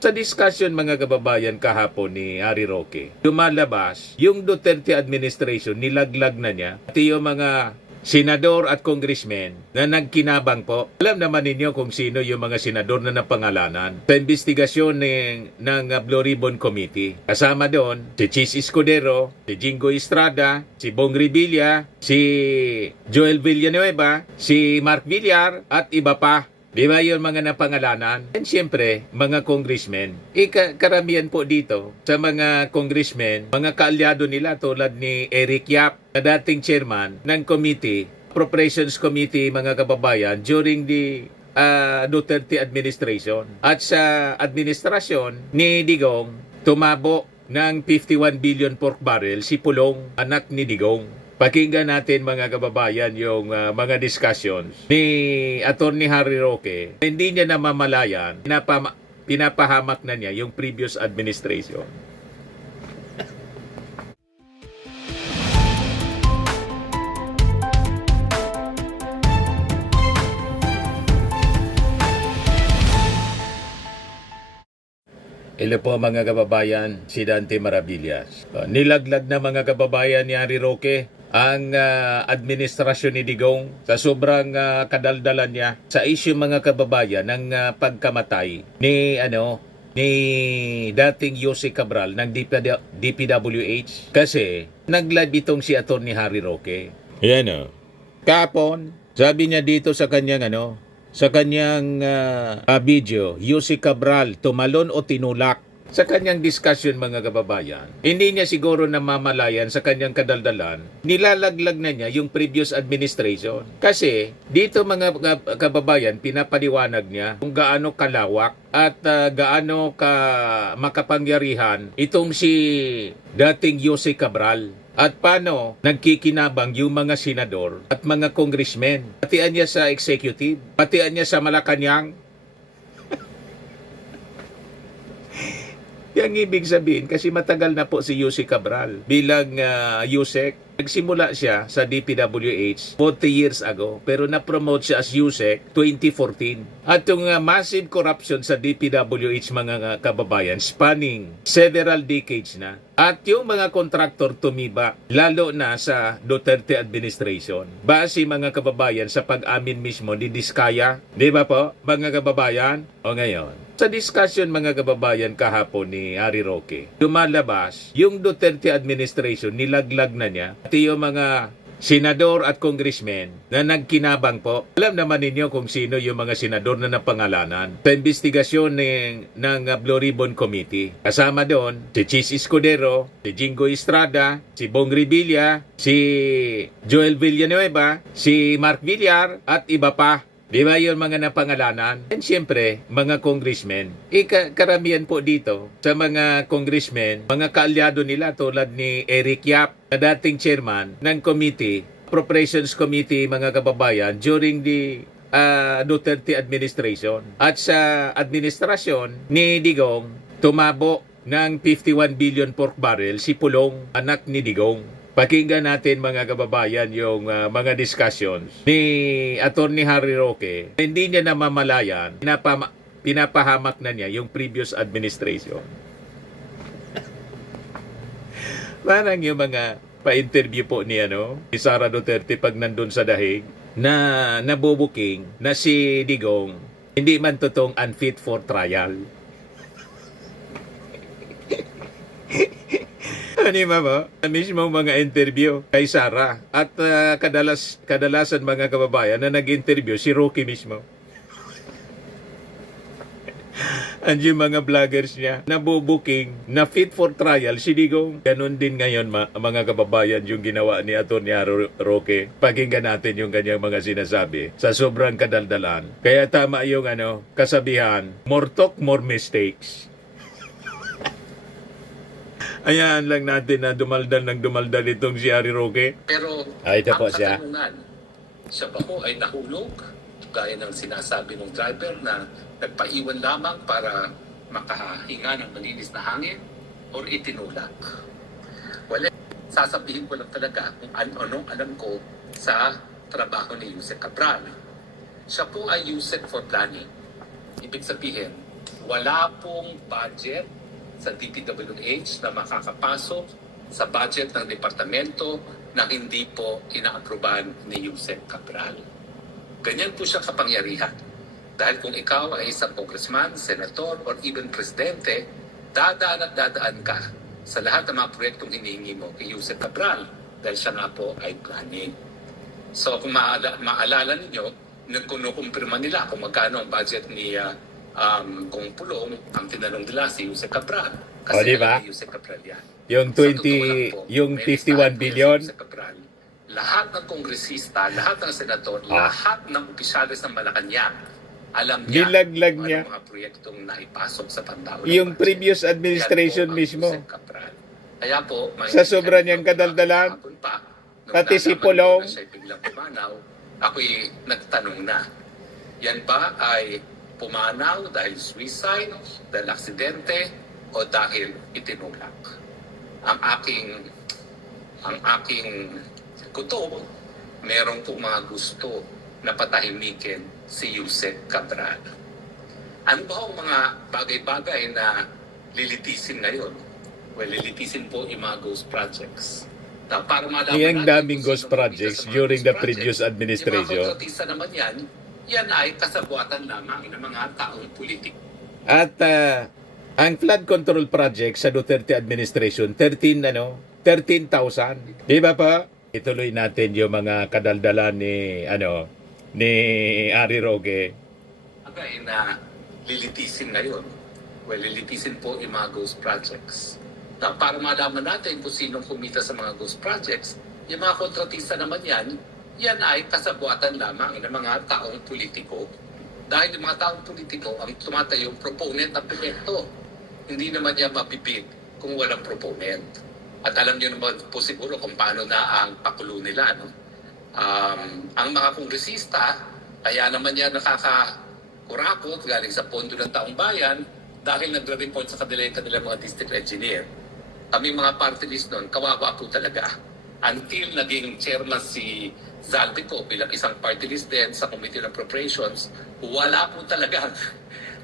Sa discussion mga kababayan kahapon ni Harry Roque, lumalabas yung Duterte administration, nilaglag na niya, pati yung mga senador at congressmen na nagkinabang po. Alam naman ninyo kung sino yung mga senador na napangalanan sa investigasyon ng Blue Ribbon Committee. Kasama doon si Chis Escudero, si Jingo Estrada, si Bong Revilla, si Joel Villanueva, si Mark Villar at iba pa. Di ba yun mga napangalanan? And siyempre, mga congressmen. Karamihan po dito sa mga congressmen, mga kaalyado nila tulad ni Eric Yap, na dating chairman ng committee, Appropriations Committee mga kababayan during the Duterte administration. At sa administrasyon ni Digong, tumabo ng 51 billion pork barrel si Pulong, anak ni Digong. Pakinggan natin mga kababayan yung mga discussions ni Attorney Harry Roque. Hindi niya namamalayan, pinapahamak na niya yung previous administration. Hello po mga kababayan, si Dante Maravillas. Nilaglag na mga kababayan ni Harry Roque ang administrasyon ni Digong sa sobrang kadaldalan niya sa issue mga kababayan ng pagkamatay ni dating Jose Cabral ng DPWH kasi nag-live itong si Attorney Harry Roque. Yan Kapon, sabi niya dito sa kanyang video, Jose Cabral tumalon o tinulak. Sa kanyang discussion mga kababayan, hindi niya siguro namamalayan sa kanyang kadaldalan, nilalaglag na niya yung previous administration. Kasi dito mga kababayan, pinapaliwanag niya kung gaano kalawak at gaano ka makapangyarihan itong si dating Jose Cabral. At paano nagkikinabang yung mga senador at mga congressmen. Patian niya sa executive, patian niya sa Malacanang. Yang ibig sabihin, kasi matagal na po si Jose Cabral bilang USEC. Nagsimula siya sa DPWH 40 years ago, pero na-promote siya as USEC 2014. At yung massive corruption sa DPWH mga kababayan, spanning several decades na. At yung mga kontraktor tumiba, lalo na sa Duterte administration. Base mga kababayan sa pag-amin mismo ni Diskaya. Di ba po, mga kababayan? O ngayon, sa discussion mga kababayan kahapon ni Harry Roque, lumalabas yung Duterte administration, nilaglag na niya, pati yung mga senador at congressmen na nagkinabang po. Alam naman ninyo kung sino yung mga senador na napangalanan sa investigasyon ng Blue Ribbon Committee. Kasama doon si Chis Escudero, si Jingo Estrada, si Bong Revilla, si Joel Villanueva, si Mark Villar at iba pa. Di ba yun mga napangalanan? And siyempre, mga congressmen. Karamihan po dito sa mga congressmen, mga kaalyado nila tulad ni Eric Yap, na dating chairman ng committee, Appropriations Committee mga kababayan during the Duterte administration. At sa administrasyon ni Digong, tumabo ng 51 billion pork barrel si Pulong, anak ni Digong. Pakinggan natin mga kababayan yung mga discussions ni Attorney Harry Roque. Hindi niya namamalayan, pinapahamak na niya yung previous administration. Parang yung mga pa-interview po ni Sara Duterte pag nandun sa dahig na nabubuking na si Digong hindi man totoong unfit for trial. Anima mo? Mismo mga interview kay Sara at kadalasan mga kababayan na nag-interview si Roque mismo. And yung mga vloggers niya nabubuking na fit for trial si Digong. Ganun din ngayon mga kababayan yung ginawa ni Atty. Roque. Pakinggan natin yung kanyang mga sinasabi sa sobrang kadaldalan. Kaya tama yung kasabihan, more talk, more mistakes. Ayan lang natin na dumaldal itong si Harry Roque. Pero ito ang po siya. katanungan, siya ba ho ay nahulog? Gaya ng sinasabi ng driver na nagpaiwan lamang para makahinga ng malinis na hangin? Or itinulak? Well, sasabihin ko lang talaga kung anong alam ko sa trabaho ni Jose Cabral. Siya po ay USEC for planning. Ibig sabihin, wala pong budget sa DPWH na makakapasok sa budget ng departamento na hindi po inaaprubahan ni Yusek Cabral. Ganyan po siya kapangyarihan. Dahil kung ikaw ay isang congressman, senator, or even presidente, dadaan at dadaan ka sa lahat ng mga proyektong hinihingi mo kay Yusek Cabral dahil siya nga po ay planning. So kung maalala ninyo, nagkumpirma nila kung magkano ang budget ni Kung Pulong, ang tinanong nila si Yusek Cabral. Kasi diba? alam ni Yusek Cabral yan. Yung Sa totoo lang po, yung may 51 listahan po billion. si Yusek Cabral. Lahat ng kongresista, lahat ng senador, lahat ng opisyalis ng Malacanang, alam niya Nilaglag kung niya. ano mga proyektong naipasok sa Pandaw. Yung previous administration Yan po ang mismo. Yusek Cabral. Kaya po, Sa sobra niyang kadaldalan, pati si Pulong. Siya biglang pumanaw, ako'y nagtanong na, yan ba ay pumanaw dahil suicide, dahil aksidente, o dahil itinulak? Ang aking kutob, meron po mga gusto na patahimikin si Yusek Cabral. Ano ba ang mga bagay-bagay na lilitisin ngayon? Well, lilitisin po yung mga ghost projects. Na para malaman Yung natin daming kung ghost sino kumita projects sa mga during ghost the projects. previous Yung mga administration. kontratista naman yan ay kasabuatan lamang ng mga taong politik. At ang flood control project sa Duterte administration, 13,000. Di ba pa? Ituloy natin yung mga kadaldalan ni Ari Roque. Agay na lilitisin ngayon. Well, lilitisin po yung mga ghost projects. Na para malaman natin kung sinong kumita sa mga ghost projects, yung mga kontratista naman yan ay kasabuatan lamang ng mga taong politiko. Dahil yung mga taong politiko ang tumatayong proponent ng proyekto. Hindi naman niya mapipit kung walang proponent. At alam niyo naman po siguro kung paano na ang pakulo nila. No? Ang mga kongresista, kaya naman niya nakakakurakot galing sa pondo ng taong bayan dahil nagre-report sa kanilang mga district engineer. Kami mga party list noon, kawawa po talaga. Until naging chairman si Zaldico bilang isang party list din sa Committee on Appropriations, wala po talaga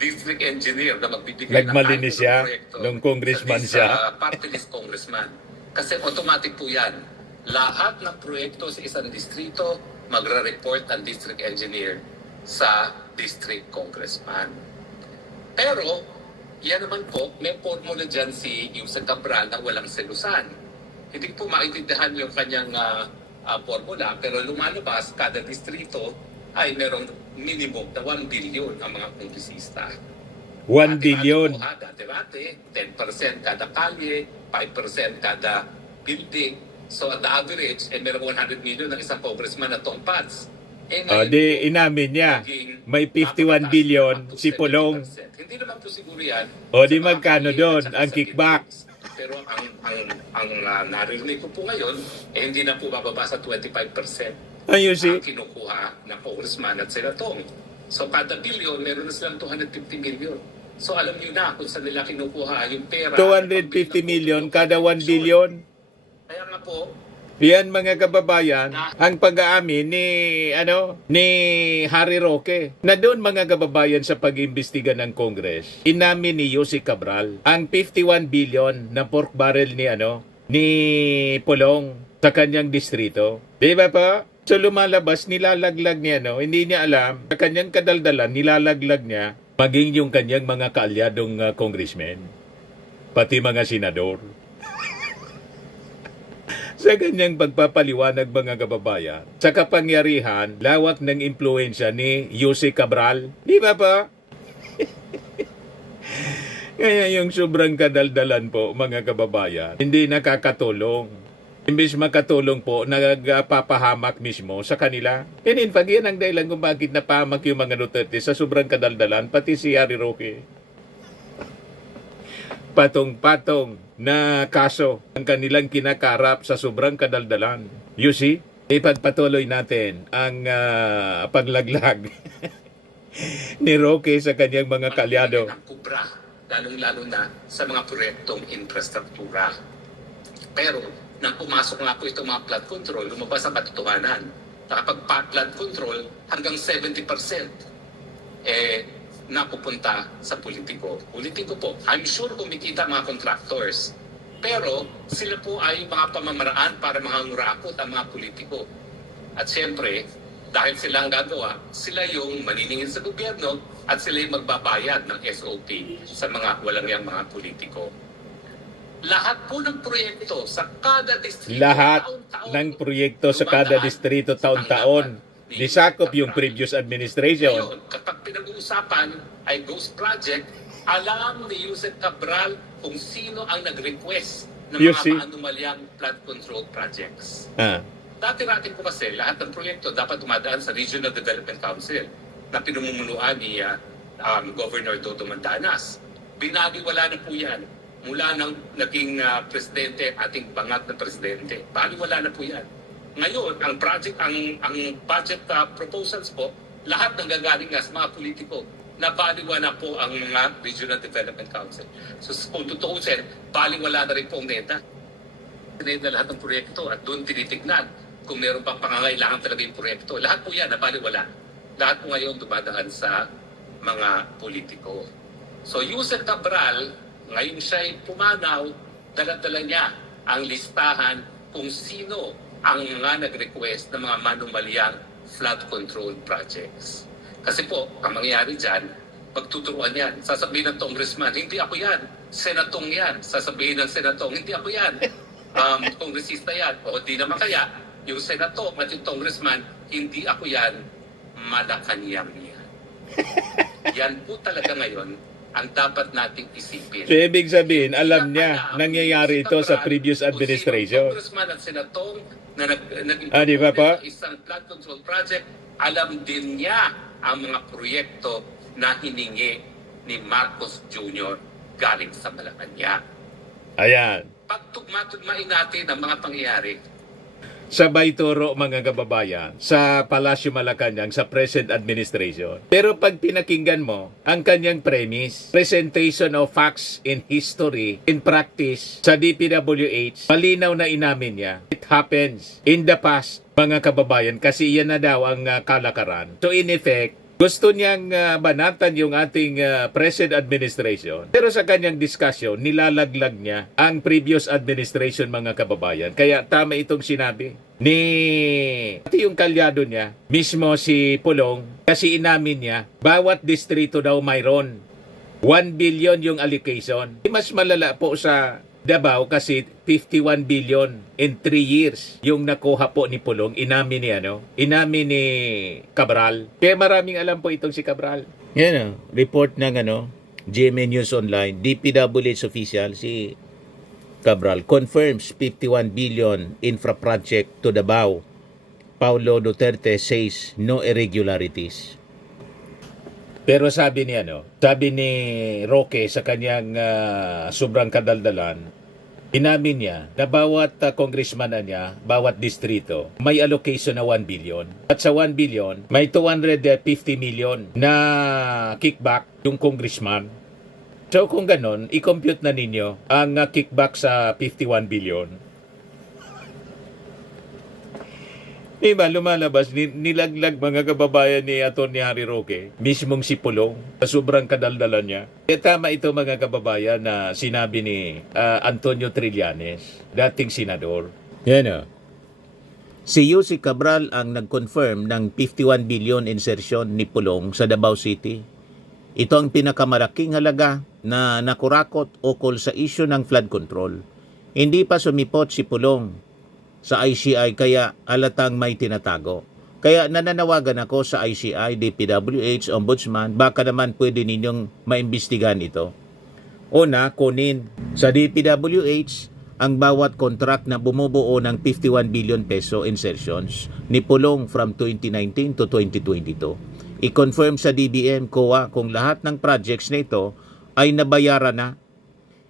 district engineer na magbibigay Nagmalinis ng siya proyekto nung congressman siya. party list congressman. Kasi automatic po yan. Lahat ng proyekto sa isang distrito, magre-report ang district engineer sa district congressman. Pero, yan naman po, may formula dyan si Yusek Cabral na walang selusan. Hindi po maintindihan yung kanyang formula, pero lumalabas kada distrito ay merong minimum na 1 billion ang mga kongresista. 1 billion. Dati-dati, 10% kada kalye, 5% kada building. So at the average, merong 100 million ng isang congressman na tongpats. Di inamin niya. May 51 billion si Pulong. Hindi naman po siguro yan. Di magkano doon ang kickback? Pero ang narinig ko po ngayon, hindi na po bababa sa 25%. Ayun Ang kinukuha ng congressman at senatong. So kada billion, meron na silang 250 million. So alam niyo na kung saan nila kinukuha yung pera. 250 million kada 1 billion. Kaya nga po, Yan mga kababayan, ang pag-aamin ni Harry Roque na doon mga kababayan sa pag-imbestiga ng Congress. Inamin ni Yusek Cabral ang 51 billion na pork barrel ni Pulong sa kanyang distrito. Di ba pa? So lumalabas, nilalaglag niya, hindi niya alam, sa kanyang kadaldalan, nilalaglag niya, maging yung kanyang mga kaalyadong congressmen, pati mga senador. Sa kanyang pagpapaliwanag mga kababayan, sa kapangyarihan, lawak ng impluensya ni Yusek Cabral, di ba pa? Kaya yung sobrang kadaldalan po mga kababayan, hindi nakakatulong. Imbis makatulong po, nagpapahamak mismo sa kanila. And in fact, yan ang dahilan kung bakit napahamak yung mga Duterte sa sobrang kadaldalan, pati si Harry Roque. Patong-patong na kaso ang kanilang kinakarap sa sobrang kadaldalan. You see? Ipagpatuloy natin ang paglaglag ni Roque sa kanyang mga kalyado. ng kubra, lalong-lalo na sa mga proyektong infrastruktura. Pero, nang pumasok nga po itong mga flood control, lumabas ang katotohanan. Nakapag-flood control hanggang 70%. na pupunta sa politiko. Politiko po, I'm sure kumikita mga contractors. Pero sila po ay mga pamamaraan para mangangurakot ang mga politiko. At siyempre, dahil sila ang gagawa, sila yung maniningil sa gobyerno at sila yung magbabayad ng SOP sa mga walang yang mga politiko. Lahat po ng proyekto sa kada distrito, Lahat taon-taon, ng proyekto sa kada dumadaan distrito sa taon-taon tanggapan ni nisakop yung Kaprali. previous administration. Ngayon, kapag pinag-uusapan ay ghost project, alam ni Yusek Cabral kung sino ang nag-request ng You mga see? maanumalyang flood control projects. Ah. Dati-rati po kasi lahat ng proyekto dapat dumadaan sa Regional Development Council na pinamumunuan ni Governor Dodo Mandanas. Binaliwala na po yan. Mula nang naging presidente, ating bangat na presidente. Baliwala na po yan. Ngayon, ang budget proposals po, lahat ng gagaling nga sa mga politiko. Nabaliwala na po ang mga Regional Development Council. So kung tutuusin, baliwala na rin po ang NEDA. NEDA lahat ng proyekto at doon tinitignan kung meron pang pangangailangan talaga yung proyekto. Lahat po yan, nabaliwala. Lahat po ngayon dumadaan sa mga politiko. So Yusek Cabral, ngayon siya'y pumanaw, dala-dala niya ang listahan kung sino ang mga nag-request ng mga manumalyang flood control projects. Kasi po, ang mangyayari dyan, pagtuturuan yan. Sasabihin ng congressman, hindi ako yan. Senatong yan. Sasabihin ng senatong, hindi ako yan. Kongresista yan. O di naman kaya, yung senatong at yung congressman, hindi ako yan. Malacanang yan. Yan po talaga ngayon ang dapat nating isipin. So, ibig sabihin, alam niya, nangyayari ito sa previous administration. Congressman at senatong na Di ba po? isang flood control project, alam din niya ang mga proyekto na hiningi ni Marcos Jr. galing sa Malacanang. Ayan. Pagtugma-tugmain natin ang mga pangyayari, Sabay turo mga kababayan sa Palasyo Malacanang sa present administration. Pero pag pinakinggan mo ang kanyang premise, presentation of facts in history, in practice sa DPWH, malinaw na inamin niya. It happens in the past, mga kababayan, kasi yan na daw ang kalakaran. So in effect, gusto niyang banatan yung ating present administration. Pero sa kanyang discussion, nilalaglag niya ang previous administration, mga kababayan. Kaya tama itong sinabi ni pati yung kalyado niya, mismo si Pulong, kasi inamin niya, bawat distrito daw mayroon 1 billion yung allocation. Mas malala po sa Davao kasi 51 billion in 3 years yung nakuha po ni Pulong. Inamin ni Cabral. Kaya maraming alam po itong si Cabral. Yan report ng GMA News Online, DPWH official si Cabral confirms 51 billion infra project to Davao. Paulo Duterte says no irregularities. Pero sabi ni Roque sa kanyang sobrang kadaldalan, inamin niya na bawat congressman niya, bawat distrito, may allocation na 1 billion. At sa 1 billion, may 250 million na kickback yung congressman. So kung ganon, i-compute na ninyo ang kickback sa 51 billion. Diba, lumalabas, nilaglag mga kababayan ni Atty. Harry Roque, mismong si Pulong, sa sobrang kadaldalan niya. Kaya tama ito mga kababayan na sinabi ni Antonio Trillanes, dating senador. Yan Si Yusek Cabral ang nag-confirm ng 51 billion insertion ni Pulong sa Davao City. Ito ang pinakamalaking halaga na nakurakot ukol sa issue ng flood control. Hindi pa sumipot si Pulong sa ICI kaya halatang may tinatago. Kaya nananawagan ako sa ICI, DPWH, Ombudsman, baka naman pwede ninyong maimbestigahan ito. Una, kunin sa DPWH ang bawat contract na bumubuo ng 51 billion peso insertions ni Pulong from 2019 to 2022. I-confirm sa DBM COA kung lahat ng projects na ito ay nabayaran na.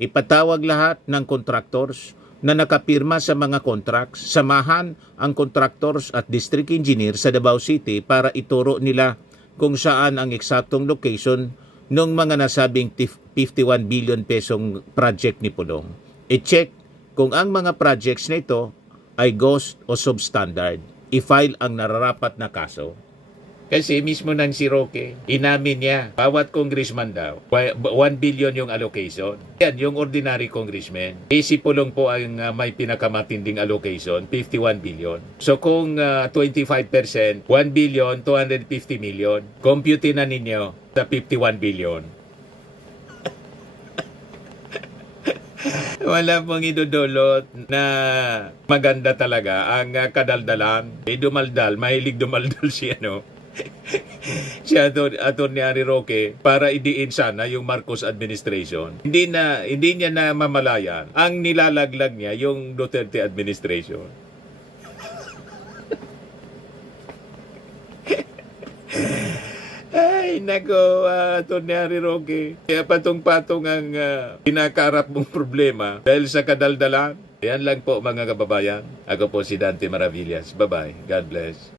Ipatawag lahat ng contractors na nakapirma sa mga contracts, samahan ang contractors at district engineer sa Davao City para ituro nila kung saan ang eksaktong location ng mga nasabing 51 billion pesong project ni Pulong. I-check kung ang mga projects na ito ay ghost o substandard. I-file ang nararapat na kaso. Kasi mismo ng si Roque, inamin niya, bawat congressman daw, 1 billion yung allocation. Yan, yung ordinary congressman. Si Pulong po ang may pinakamatinding allocation, 51 billion. So kung 25%, 1 billion, 250 million. Compute na ninyo sa 51 billion. Wala pong idudulot na maganda talaga ang kadaldalan. Dumaldal, mahilig dumaldal siya, no? Si Atty. Harry Roque para idiin sana yung Marcos administration. Hindi niya na mamalayan. Ang nilalaglag niya yung Duterte administration. Ay, nako, Atty. Harry Roque. Kaya patong-patong ang pinakarap mong problema dahil sa kadaldalan. Yan lang po mga kababayan. Ako po si Dante Maravillas. Bye-bye. God bless.